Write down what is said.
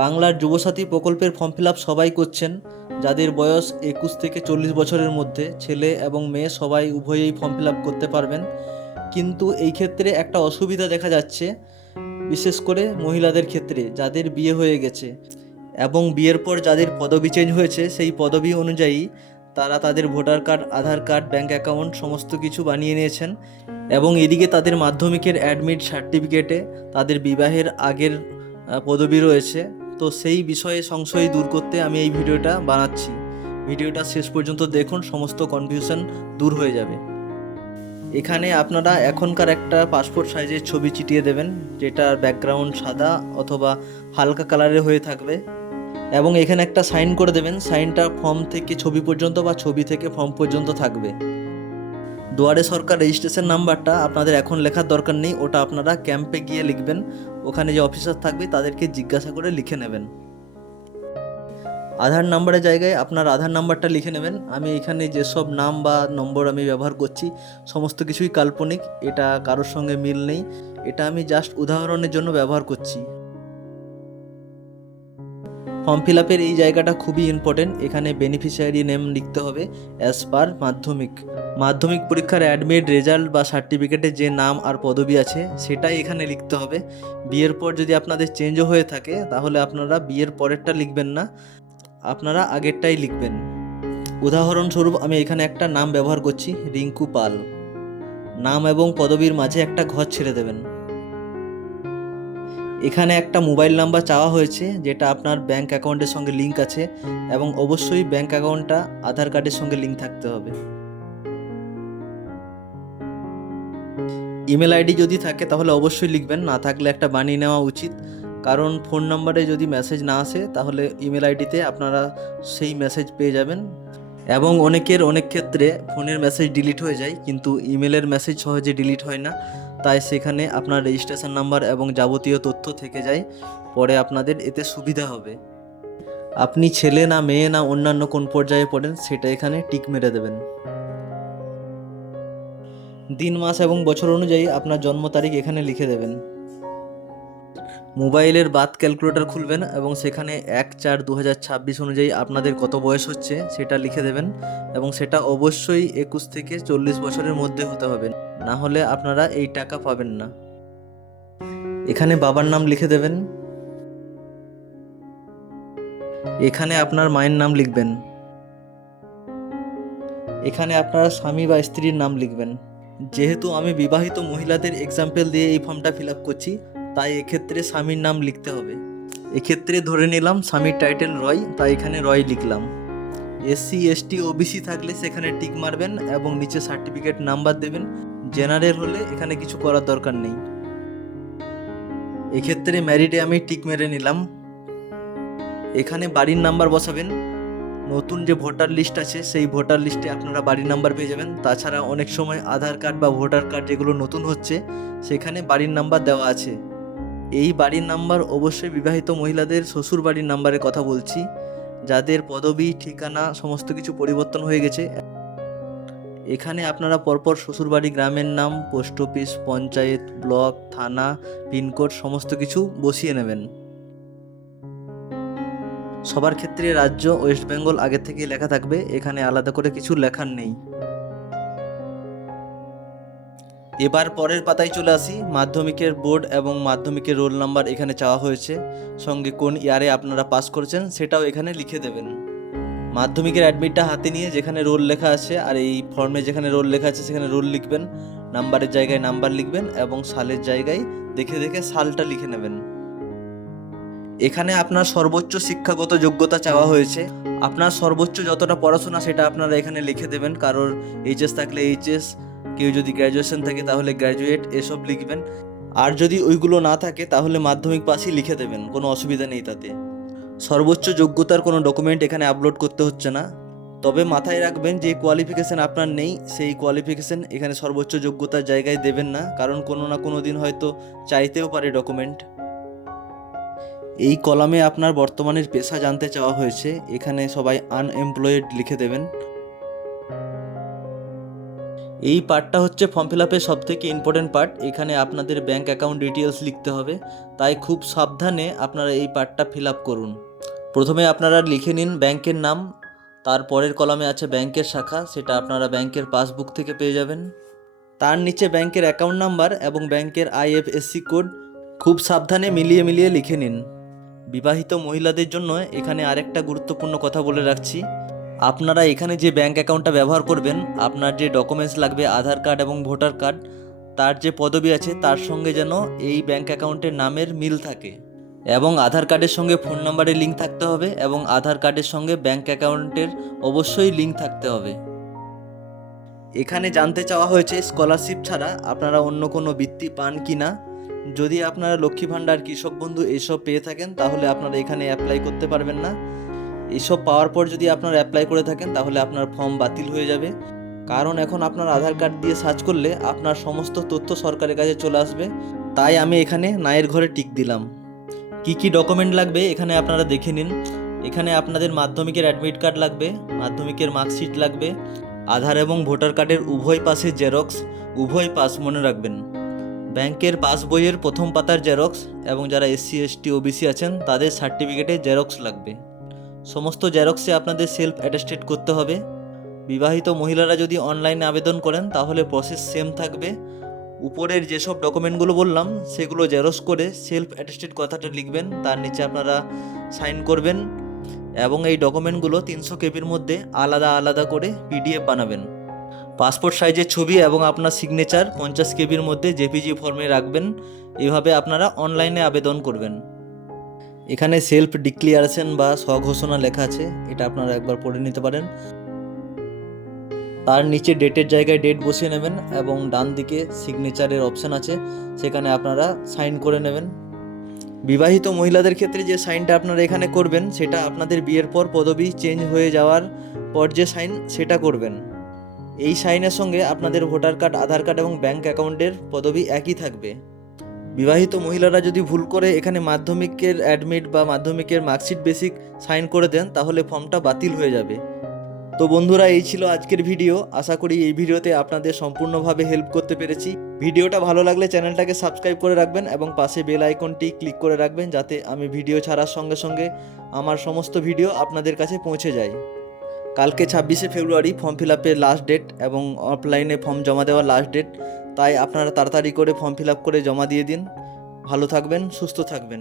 বাংলার যুবসাথী প্রকল্পের form fill up সবাই করছেন, যাদের বয়স 21 থেকে 40 বছরের মধ্যে। ছেলে এবং মেয়ে সবাই উভয়েই ফর্ম ফিল আপ করতে পারবেন। কিন্তু এই ক্ষেত্রে একটা অসুবিধা দেখা যাচ্ছে, বিশেষ করে মহিলাদের ক্ষেত্রে যাদের বিয়ে হয়ে গেছে এবং বিয়ের পর যাদের পদবি চেঞ্জ হয়েছে, সেই পদবি অনুযায়ী তারা তাদের ভোটার কার্ড, আধার কার্ড, ব্যাঙ্ক অ্যাকাউন্ট সমস্ত কিছু বানিয়ে নিয়েছেন এবং এদিকে তাদের মাধ্যমিকের অ্যাডমিট সার্টিফিকেটে তাদের বিবাহের আগের পদবি রয়েছে। তো সেই বিষয়ে সংশয় দূর করতে আমি এই ভিডিওটা বানাচ্ছি। ভিডিওটা শেষ পর্যন্ত দেখুন, সমস্ত কনফিউশন দূর হয়ে যাবে। এখানে আপনারা এখনকার একটা পাসপোর্ট সাইজের ছবি চিটিয়ে দেবেন, যেটার ব্যাকগ্রাউন্ড সাদা অথবা হালকা কালারের হয়ে থাকবে, এবং এখানে একটা সাইন করে দেবেন। সাইনটা ফর্ম থেকে ছবি পর্যন্ত বা ছবি থেকে ফর্ম পর্যন্ত থাকবে। দুয়ারে সরকার রেজিস্ট্রেশন নাম্বারটা আপনাদের এখন লেখার দরকার নেই, ওটা আপনারা ক্যাম্পে গিয়ে লিখবেন। ওখানে যে অফিসার থাকবে তাদেরকে জিজ্ঞাসা করে লিখে নেবেন। আধার নাম্বারের জায়গায় আপনার আধার নাম্বারটা লিখে নেবেন। আমি এখানে যেসব নাম বা নম্বর আমি ব্যবহার করছি সমস্ত কিছুই কাল্পনিক, এটা কারোর সঙ্গে মিল নেই, এটা আমি জাস্ট উদাহরণের জন্য ব্যবহার করছি। ফর্ম ফিল আপের এই জায়গাটা খুবই ইম্পর্টেন্ট। এখানে বেনিফিশিয়ারি নেম লিখতে হবে অ্যাজ পার মাধ্যমিক পরীক্ষার অ্যাডমিট রেজাল্ট বা সার্টিফিকেটে যে নাম আর পদবি আছে সেটাই এখানে লিখতে হবে। বিয়ের পর যদি আপনাদের চেঞ্জও হয়ে থাকে তাহলে আপনারা বিয়ের পরেরটা লিখবেন না, আপনারা আগেরটাই লিখবেন। উদাহরণস্বরূপ আমি এখানে একটা নাম ব্যবহার করছি, রিঙ্কু পাল। নাম এবং পদবীর মাঝে একটা ঘর ছেড়ে দেবেন। এখানে একটা মোবাইল নাম্বার চাওয়া হয়েছে, যেটা আপনার ব্যাংক অ্যাকাউন্টের সঙ্গে লিঙ্ক আছে, এবং অবশ্যই ব্যাংক অ্যাকাউন্টটা আধার কার্ডের সঙ্গে লিঙ্ক থাকতে হবে। ইমেল আইডি যদি থাকে তাহলে অবশ্যই লিখবেন, না থাকলে একটা বানিয়ে নেওয়া উচিত। কারণ ফোন নাম্বারে যদি মেসেজ না আসে তাহলে ইমেল আইডিতে আপনারা সেই মেসেজ পেয়ে যাবেন। এবং অনেক ক্ষেত্রে ফোনের মেসেজ ডিলিট হয়ে যায়, কিন্তু ইমেলের মেসেজ সহজে ডিলিট হয় না, তাই সেখানে আপনার রেজিস্ট্রেশন নাম্বার এবং যাবতীয় তথ্য থেকে যায়। পরে আপনাদের এতে সুবিধা হবে। আপনি ছেলে না মেয়ে না অন্যান্য কোন পর্যায়ে পড়েন সেটা এখানে টিক মেরে দেবেন। দিন, মাস এবং বছর অনুযায়ী আপনার জন্ম তারিখ এখানে লিখে দেবেন। মোবাইলের বার্থ ক্যালকুলেটর খুলবেন এবং সেখানে 1/4/2026 অনুযায়ী আপনাদের কত বয়স হচ্ছে সেটা লিখে দেবেন, এবং সেটা অবশ্যই 21 থেকে 40 বছরের মধ্যে হতে হবে, না হলে আপনারা এই টাকা পাবেন না। এখানে বাবার নাম লিখে দেবেন। এখানে আপনার মায়ের নাম লিখবেন। এখানে আপনার স্বামী বা স্ত্রীর নাম লিখবেন। যেহেতু আমি বিবাহিত মহিলাদের এক্সাম্পল দিয়ে এই ফর্মটা ফিল আপ করছি, তাই এক্ষেত্রে স্বামীর নাম লিখতে হবে। এক্ষেত্রে ধরে নিলাম স্বামীর টাইটেল রয়, তাই এখানে রয় লিখলাম। এসসি এসটি ওবিসি থাকলে সেখানে টিক মারবেন এবং নিচে সার্টিফিকেট নাম্বার দেবেন। জেনারেল হলে এখানে কিছু করার দরকার নেই। এক্ষেত্রে ম্যারিডে আমি টিক মেরে নিলাম। এখানে বাড়ির নাম্বার বসাবেন। নতুন যে ভোটার লিস্ট আছে সেই ভোটার লিস্টে আপনারা বাড়ির নাম্বার পেয়ে যাবেন। তাছাড়া অনেক সময় আধার কার্ড বা ভোটার কার্ড যেগুলো নতুন হচ্ছে সেখানে বাড়ির নাম্বার দেওয়া আছে। এই বাড়ির নাম্বার অবশ্যই বিবাহিত মহিলাদের শ্বশুর বাড়ির নাম্বারের কথা বলছি, যাদের পদবি, ঠিকানা সমস্ত কিছু পরিবর্তন হয়ে গেছে। এখানে আপনারা পরপর শ্বশুরবাড়ি, গ্রামের নাম, পোস্ট অফিস, পঞ্চায়েত, ব্লক, থানা, পিনকোড সমস্ত কিছু বসিয়ে নেবেন। সবার ক্ষেত্রে রাজ্য ওয়েস্ট বেঙ্গল আগে থেকে লেখা থাকবে, এখানে আলাদা করে কিছু লেখার নেই। এবার পরের পাতায় চলে আসি। মাধ্যমিকের বোর্ড এবং মাধ্যমিকের রোল নাম্বার এখানে চাওয়া হয়েছে, সঙ্গে কোন ইয়ারে আপনারা পাস করেছেন সেটাও এখানে লিখে দেবেন। মাধ্যমিকের অ্যাডমিটটা হাতে নিয়ে যেখানে রোল লেখা আছে, আর এই ফর্মে যেখানে রোল লেখা আছে সেখানে রোল লিখবেন, নাম্বারের জায়গায় নাম্বার লিখবেন এবং সালের জায়গায় দেখে দেখে সালটা লিখে নেবেন। এখানে আপনার সর্বোচ্চ শিক্ষাগত যোগ্যতা চাওয়া হয়েছে। আপনার সর্বোচ্চ যতটা পড়াশোনা সেটা আপনারা এখানে লিখে দেবেন। কারোর এইচএস থাকলে এইচএস, কেউ যদি গ্র্যাজুয়েশন থাকে তাহলে গ্র্যাজুয়েট, এসব লিখবেন। আর যদি ওইগুলো না থাকে তাহলে মাধ্যমিক পাসই লিখে দেবেন, কোনো অসুবিধা নেই তাতে। সর্বোচ্চ যোগ্যতার কোনো ডকুমেন্ট এখানে আপলোড করতে হচ্ছে না। তবে মাথায় রাখবেন, যে কোয়ালিফিকেশান আপনার নেই সেই কোয়ালিফিকেশান এখানে সর্বোচ্চ যোগ্যতার জায়গায় দেবেন না, কারণ কোনো না কোনো দিন হয়তো চাইতেও পারে ডকুমেন্ট। এই কলামে আপনার বর্তমানের পেশা জানতে চাওয়া হয়েছে, এখানে সবাই আনএমপ্লয়েড লিখে দেবেন। এই পার্টটা হচ্ছে ফর্ম ফিল আপের সবথেকে ইম্পর্টেন্ট পার্ট। এখানে আপনাদের ব্যাঙ্ক অ্যাকাউন্ট ডিটেলস লিখতে হবে, তাই খুব সাবধানে আপনারা এই পার্টটা ফিল আপ করুন। প্রথমে আপনারা লিখে নিন ব্যাংকের নাম, তারপরের কলামে আছে ব্যাংকের শাখা, সেটা আপনারা ব্যাংকের পাসবুক থেকে পেয়ে যাবেন। তার নিচে ব্যাংকের অ্যাকাউন্ট নাম্বার এবং ব্যাংকের আইএফএসসি কোড খুব সাবধানে মিলিয়ে মিলিয়ে লিখে নিন। বিবাহিত মহিলাদের জন্য এখানে আরেকটা গুরুত্বপূর্ণ কথা বলে রাখছি, আপনারা এখানে যে ব্যাংক অ্যাকাউন্টটা ব্যবহার করবেন, আপনার যে ডকুমেন্টস লাগবে আধার কার্ড এবং ভোটার কার্ড, তার যে পদবি আছে তার সঙ্গে যেন এই ব্যাংক অ্যাকাউন্টের নামের মিল থাকে, এবং আধার কার্ডের সঙ্গে ফোন নাম্বারের লিঙ্ক থাকতে হবে, এবং আধার কার্ডের সঙ্গে ব্যাংক অ্যাকাউন্টের অবশ্যই লিঙ্ক থাকতে হবে। এখানে জানতে চাওয়া হয়েছে স্কলারশিপ ছাড়া আপনারা অন্য কোনো বৃত্তি পান কি না। যদি আপনারা লক্ষ্মী ভাণ্ডার, কৃষক বন্ধু এসব পেয়ে থাকেন তাহলে আপনারা এখানে অ্যাপ্লাই করতে পারবেন না। এসব পাওয়ার পর যদি আপনারা অ্যাপ্লাই করে থাকেন তাহলে আপনার ফর্ম বাতিল হয়ে যাবে, কারণ এখন আপনার আধার কার্ড দিয়ে সার্চ করলে আপনার সমস্ত তথ্য সরকারের কাছে চলে আসবে। তাই আমি এখানে নায়ের ঘরে টিক দিলাম। কি কি ডকুমেন্ট লাগবে এখানে আপনারা দেখে নিন। এখানে আপনাদের মাধ্যমিকের অ্যাডমিট কার্ড লাগবে, মাধ্যমিকের মার্কশিট লাগবে, আধার এবং ভোটার কার্ডের উভয় পাশে জেরক্স, উভয় পাশ মনে রাখবেন, ব্যাংকের পাসবইয়ের প্রথম পাতার জেরক্স, এবং যারা এসসি এসটি ওবিসি আছেন তাদের সার্টিফিকেটে জেরক্স লাগবে। সমস্ত জেরক্সে আপনাদের সেলফ অ্যাটেস্টেড করতে হবে। বিবাহিত মহিলারা যদি অনলাইনে আবেদন করেন তাহলে প্রসেস সেম থাকবে। উপরের যেসব ডকুমেন্টগুলো বললাম সেগুলো জেরক্স করে সেলফ অ্যাটেস্টেড কথাটা লিখবেন, তার নিচে আপনারা সাইন করবেন, এবং এই ডকুমেন্টগুলো 300 কেবির মধ্যে আলাদা আলাদা করে পিডিএফ বানাবেন। পাসপোর্ট সাইজের ছবি এবং আপনার সিগনেচার 50 কেবির মধ্যে জেপিজি ফর্মে রাখবেন। এইভাবে আপনারা অনলাইনে আবেদন করবেন। এখানে সেলফ ডিক্লিয়ারেশন বা স্বঘোষণা লেখা আছে, এটা আপনারা একবার পড়ে নিতে পারেন। তার নিচে ডেটের জায়গায় ডেট বসিয়ে নেবেন, এবং ডান দিকে সিগনেচারের অপশান আছে, সেখানে আপনারা সাইন করে নেবেন। বিবাহিত মহিলাদের ক্ষেত্রে যে সাইনটা আপনারা এখানে করবেন সেটা আপনাদের বিয়ের পর পদবি চেঞ্জ হয়ে যাওয়ার পর যে সাইন সেটা করবেন। এই সাইনের সঙ্গে আপনাদের ভোটার কার্ড, আধার কার্ড এবং ব্যাংক অ্যাকাউন্টের পদবি একই থাকবে। বিবাহিত মহিলারা যদি ভুল করে এখানে মাধ্যমিকের অ্যাডমিট বা মাধ্যমিকের মার্কশিট বেসিক সাইন করে দেন তাহলে ফর্মটা বাতিল হয়ে যাবে। তো বন্ধুরা, এই ছিল আজকের ভিডিও। আশা করি এই ভিডিওতে আপনাদের সম্পূর্ণভাবে হেল্প করতে পেরেছি। ভিডিওটা ভালো লাগলে চ্যানেলটাকে সাবস্ক্রাইব করে রাখবেন এবং পাশে বেল আইকনটি ক্লিক করে রাখবেন, যাতে আমি ভিডিও ছাড়ার সঙ্গে সঙ্গে আমার সমস্ত ভিডিও আপনাদের কাছে পৌঁছে যায়। কালকে 26শে ফেব্রুয়ারি ফর্ম ফিল আপের লাস্ট ডেট এবং অফলাইনে ফর্ম জমা দেওয়ার লাস্ট ডেট, তাই আপনারা তাড়াতাড়ি করে ফর্ম ফিল আপ করে জমা দিয়ে দিন। ভালো থাকবেন, সুস্থ থাকবেন।